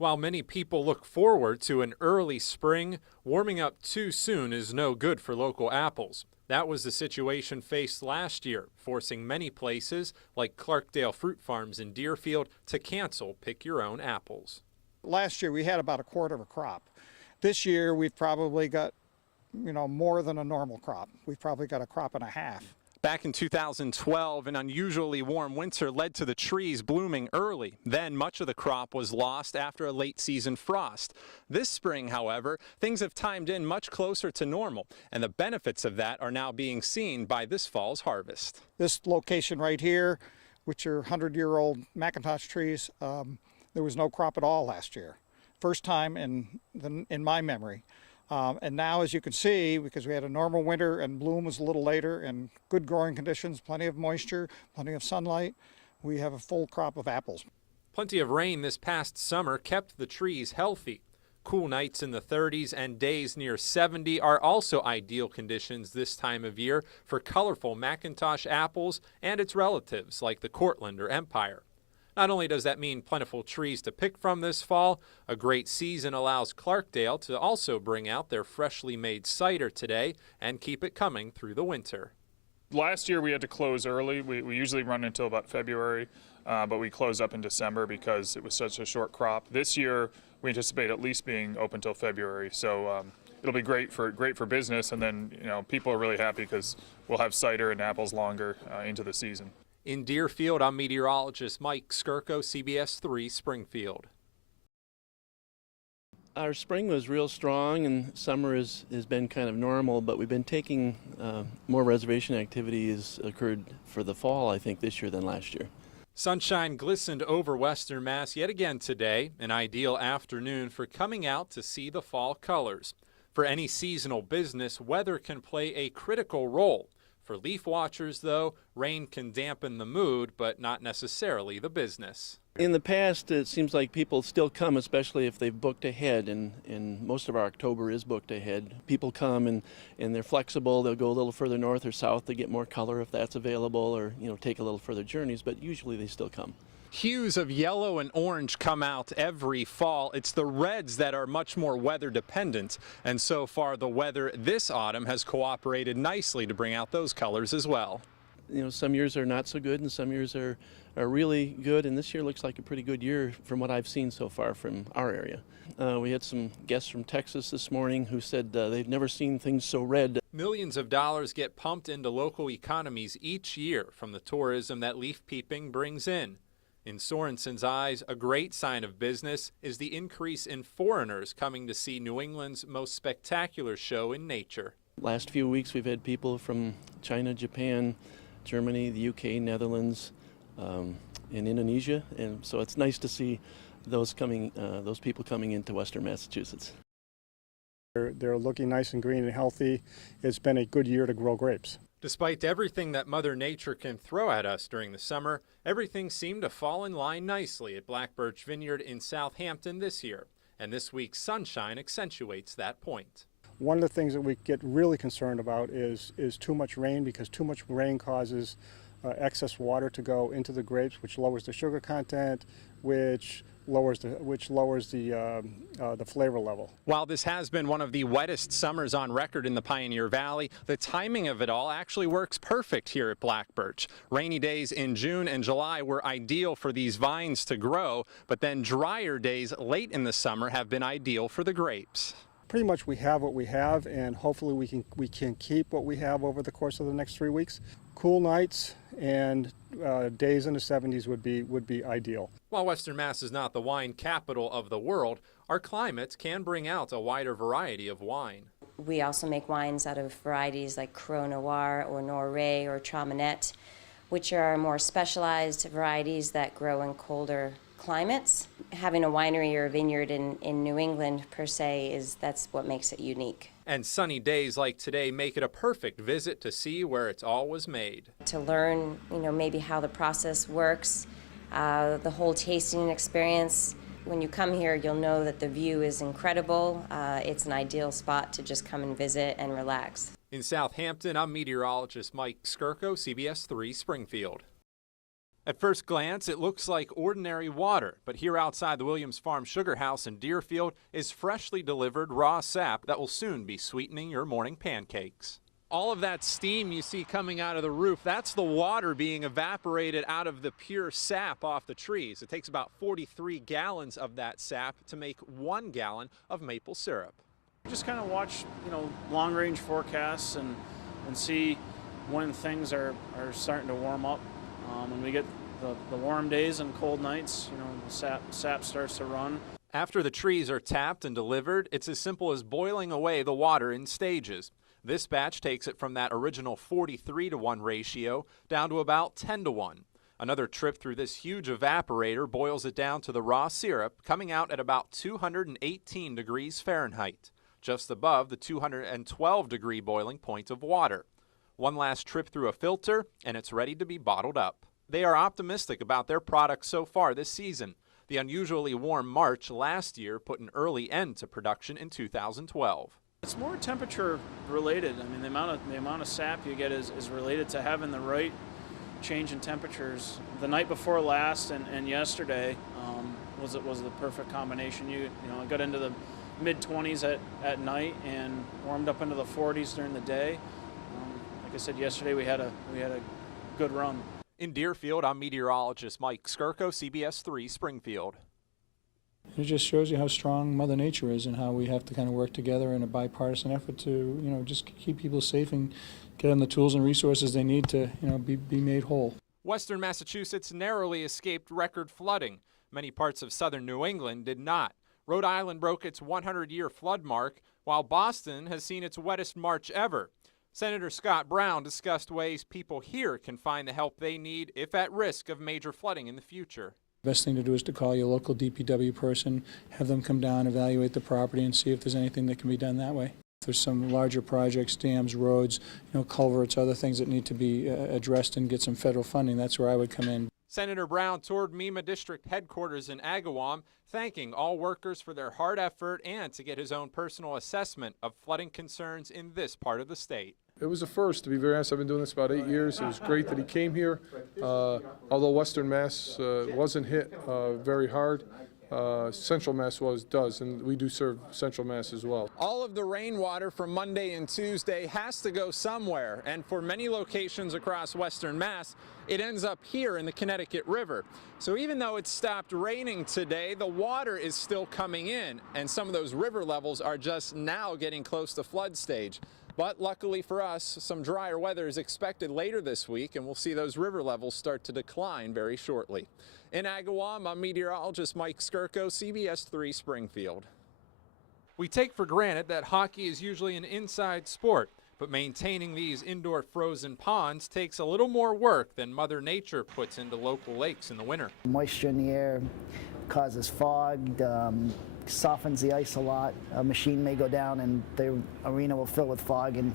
While many people look forward to an early spring, warming up too soon is no good for local apples. That was the situation faced last year, forcing many places, like Clarkdale Fruit Farms in Deerfield, to cancel Pick Your Own apples. Last year we had about a quarter of a crop. This year we've probably got, more than a normal crop. We've probably got a crop and a half. Back in 2012, an unusually warm winter led to the trees blooming early. Then much of the crop was lost after a late season frost. This spring, however, things have timed in much closer to normal, and the benefits of that are now being seen by this fall's harvest. This location right here, which are 100-year-old Macintosh trees, there was no crop at all last year. First time in my memory. And now, as you can see, because we had a normal winter and bloom was a little later and good growing conditions, plenty of moisture, plenty of sunlight, we have a full crop of apples. Plenty of rain this past summer kept the trees healthy. Cool nights in the 30s and days near 70 are also ideal conditions this time of year for colorful Macintosh apples and its relatives like the Cortland or Empire. Not only does that mean plentiful trees to pick from this fall, a great season allows Clarkdale to also bring out their freshly made cider today and keep it coming through the winter. Last year we had to close early. We usually run until about February, but we closed up in December because it was such a short crop. This year we anticipate at least being open till February, so it'll be great for business, and then people are really happy because we'll have cider and apples longer into the season. In Deerfield, I'm meteorologist Mike Skurko, CBS 3 Springfield. Our spring was real strong and summer has been kind of normal, but we've been taking more reservation activity has occurred for the fall, I think, this year than last year. Sunshine glistened over Western Mass yet again today, an ideal afternoon for coming out to see the fall colors. For any seasonal business, weather can play a critical role. For leaf watchers, though, rain can dampen the mood, but not necessarily the business. In the past, it seems like people still come, especially if they've booked ahead, and most of our October is booked ahead. People come and they're flexible. They'll go a little further north or south to get more color if that's available, or take a little further journeys, but usually they still come. Hues of yellow and orange come out every fall. It's the reds that are much more weather dependent, and so far the weather this autumn has cooperated nicely to bring out those colors as well. Some years are not so good and some years are really good, and this year looks like a pretty good year from what I've seen so far from our area. We had some guests from Texas this morning who said they've never seen things so red. Millions of dollars get pumped into local economies each year from the tourism that leaf peeping brings in. In Sorensen's eyes, a great sign of business is the increase in foreigners coming to see New England's most spectacular show in nature. Last few weeks we've had people from China, Japan, Germany, the UK, Netherlands, and Indonesia, and so it's nice to see those people coming into Western Massachusetts. They're looking nice and green and healthy. It's been a good year to grow grapes. Despite everything that Mother Nature can throw at us during the summer, everything seemed to fall in line nicely at Black Birch Vineyard in Southampton this year, and this week's sunshine accentuates that point. One of the things that we get really concerned about is too much rain, because too much rain causes excess water to go into the grapes, which lowers the sugar content, which lowers the flavor level. While this has been one of the wettest summers on record in the Pioneer Valley, the timing of it all actually works perfect here at Black Birch. Rainy days in June and July were ideal for these vines to grow, but then drier days late in the summer have been ideal for the grapes. Pretty much we have what we have, and hopefully we can keep what we have over the course of the next 3 weeks. Cool nights and days in the 70s would be ideal. While Western Mass is not the wine capital of the world, our climate can bring out a wider variety of wine. We also make wines out of varieties like Croix Noir or Noiré or Traminette, which are more specialized varieties that grow in colder climates. Having a winery or a vineyard in New England per se, that's what makes it unique. And sunny days like today make it a perfect visit to see where it's all was made. To learn, maybe how the process works, the whole tasting experience. When you come here, you'll know that the view is incredible. It's an ideal spot to just come and visit and relax. In Southampton, I'm meteorologist Mike Skurko, CBS 3 Springfield. At first glance, it looks like ordinary water, but here outside the Williams Farm Sugar House in Deerfield is freshly delivered raw sap that will soon be sweetening your morning pancakes. All of that steam you see coming out of the roof, that's the water being evaporated out of the pure sap off the trees. It takes about 43 gallons of that sap to make 1 gallon of maple syrup. Just kind of watch, long-range forecasts and see when things are starting to warm up. When we get the warm days and cold nights, the sap starts to run. After the trees are tapped and delivered, it's as simple as boiling away the water in stages. This batch takes it from that original 43-to-1 ratio down to about 10-to-1. Another trip through this huge evaporator boils it down to the raw syrup, coming out at about 218 degrees Fahrenheit, just above the 212-degree boiling point of water. One last trip through a filter, and it's ready to be bottled up. They are optimistic about their product so far this season. The unusually warm March last year put an early end to production in 2012. It's more temperature related. I mean, the amount of sap you get is related to having the right change in temperatures. The night before last and yesterday was the perfect combination. I got into the mid-20s at night and warmed up into the 40s during the day. Like I said, yesterday we had a good run. In Deerfield, I'm meteorologist Mike Skurko, CBS 3 Springfield. It just shows you how strong Mother Nature is and how we have to kind of work together in a bipartisan effort to, just keep people safe and get them the tools and resources they need to, be made whole. Western Massachusetts narrowly escaped record flooding. Many parts of southern New England did not. Rhode Island broke its 100-year flood mark, while Boston has seen its wettest March ever. Senator Scott Brown discussed ways people here can find the help they need if at risk of major flooding in the future. Best thing to do is to call your local DPW person, have them come down, evaluate the property, and see if there's anything that can be done that way. If there's some larger projects, dams, roads, culverts, other things that need to be addressed and get some federal funding, that's where I would come in. Senator Brown toured MEMA District headquarters in Agawam, thanking all workers for their hard effort and to get his own personal assessment of flooding concerns in this part of the state. It was a first, to be very honest. I've been doing this about 8 years. It was great that he came here. Although Western Mass wasn't hit very hard, Central Mass does, and we do serve Central Mass as well. All of the rainwater from Monday and Tuesday has to go somewhere, and for many locations across Western Mass, it ends up here in the Connecticut River. So even though it stopped raining today, the water is still coming in, and some of those river levels are just now getting close to flood stage. But luckily for us, some drier weather is expected later this week, and we'll see those river levels start to decline very shortly. In Agawam, I'm meteorologist Mike Skurko, CBS 3 Springfield. We take for granted that hockey is usually an inside sport, but maintaining these indoor frozen ponds takes a little more work than Mother Nature puts into local lakes in the winter. Moisture in the air causes fog, softens the ice a lot. A machine may go down and the arena will fill with fog in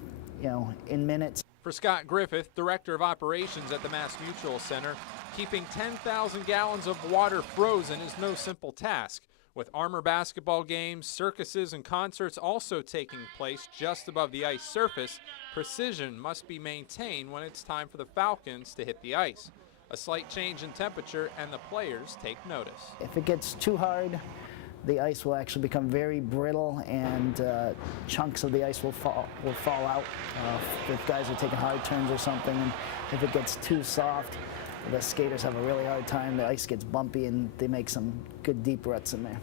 minutes. For Scott Griffith, Director of Operations at the Mass Mutual Center, keeping 10,000 gallons of water frozen is no simple task. With Armor basketball games, circuses, and concerts also taking place just above the ice surface, precision must be maintained when it's time for the Falcons to hit the ice. A slight change in temperature and the players take notice. If it gets too hard, the ice will actually become very brittle and chunks of the ice will fall out if guys are taking hard turns or something. And if it gets too soft, the skaters have a really hard time. The ice gets bumpy and they make some good deep ruts in there.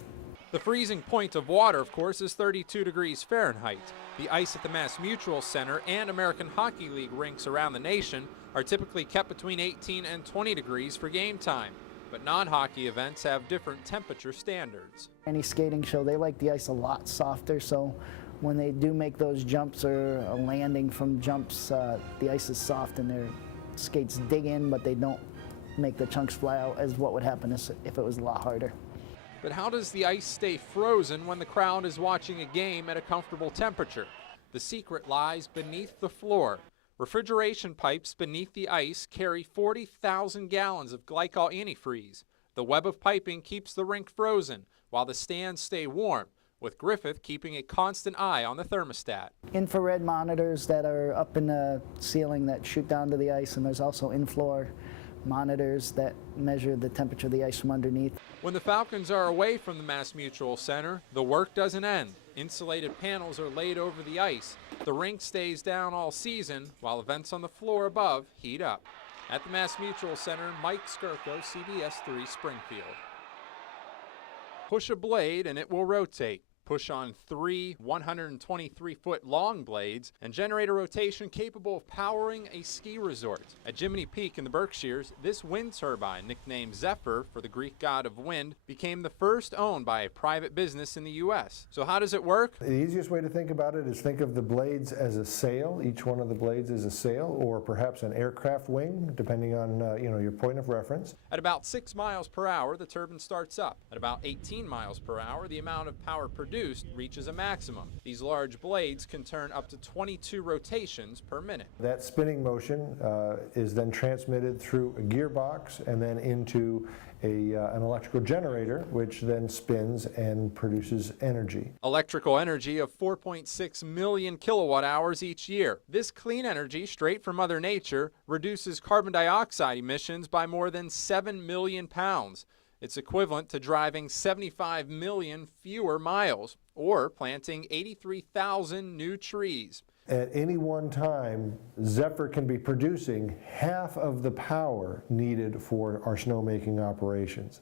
The freezing point of water, of course, is 32 degrees Fahrenheit. The ice at the Mass Mutual Center and American Hockey League rinks around the nation are typically kept between 18 and 20 degrees for game time. But non-hockey events have different temperature standards. Any skating show, they like the ice a lot softer, so when they do make those jumps or a landing from jumps, the ice is soft and their skates dig in, but they don't make the chunks fly out as what would happen if it was a lot harder. But how does the ice stay frozen when the crowd is watching a game at a comfortable temperature? The secret lies beneath the floor. Refrigeration pipes beneath the ice carry 40,000 gallons of glycol antifreeze. The web of piping keeps the rink frozen, while the stands stay warm, with Griffith keeping a constant eye on the thermostat. Infrared monitors that are up in the ceiling that shoot down to the ice, and there's also in-floor monitors that measure the temperature of the ice from underneath. When the Falcons are away from the Mass Mutual Center, the work doesn't end. Insulated panels are laid over the ice. The rink stays down all season, while events on the floor above heat up. At the Mass Mutual Center, Mike Skurko, CBS 3 Springfield. Push a blade and it will rotate. Push on 3 123-foot long blades and generate a rotation capable of powering a ski resort. At Jiminy Peak in the Berkshires, this wind turbine, nicknamed Zephyr for the Greek god of wind, became the first owned by a private business in the U.S. So how does it work? The easiest way to think about it is think of the blades as a sail. Each one of the blades is a sail, or perhaps an aircraft wing, depending on your point of reference. At about 6 miles per hour, the turbine starts up. At about 18 miles per hour, the amount of power produced reaches a maximum. These large blades can turn up to 22 rotations per minute. That spinning motion is then transmitted through a gearbox and then into an electrical generator, which then spins and produces energy. Electrical energy of 4.6 million kilowatt hours each year. This clean energy, straight from Mother Nature, reduces carbon dioxide emissions by more than 7 million pounds. It's equivalent to driving 75 million fewer miles or planting 83,000 new trees. At any one time, Zephyr can be producing half of the power needed for our snowmaking operations.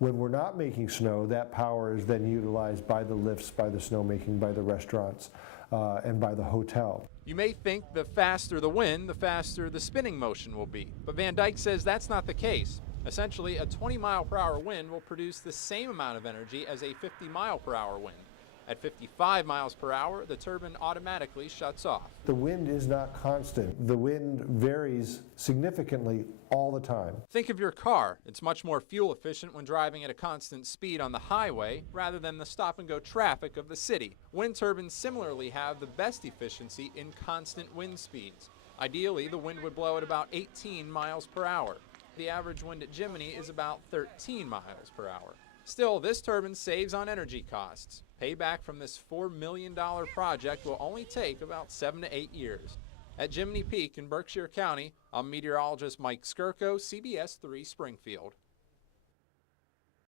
When we're not making snow, that power is then utilized by the lifts, by the snowmaking, by the restaurants, and by the hotel. You may think the faster the wind, the faster the spinning motion will be. But Van Dyke says that's not the case. Essentially, a 20-mile-per-hour wind will produce the same amount of energy as a 50-mile-per-hour wind. At 55 miles per hour, the turbine automatically shuts off. The wind is not constant. The wind varies significantly all the time. Think of your car. It's much more fuel efficient when driving at a constant speed on the highway rather than the stop-and-go traffic of the city. Wind turbines similarly have the best efficiency in constant wind speeds. Ideally, the wind would blow at about 18 miles per hour. The average wind at Jiminy is about 13 miles per hour. Still, this turbine saves on energy costs. Payback from this $4 million project will only take about 7 to 8 years. At Jiminy Peak in Berkshire County, I'm meteorologist Mike Skurko, CBS 3 Springfield.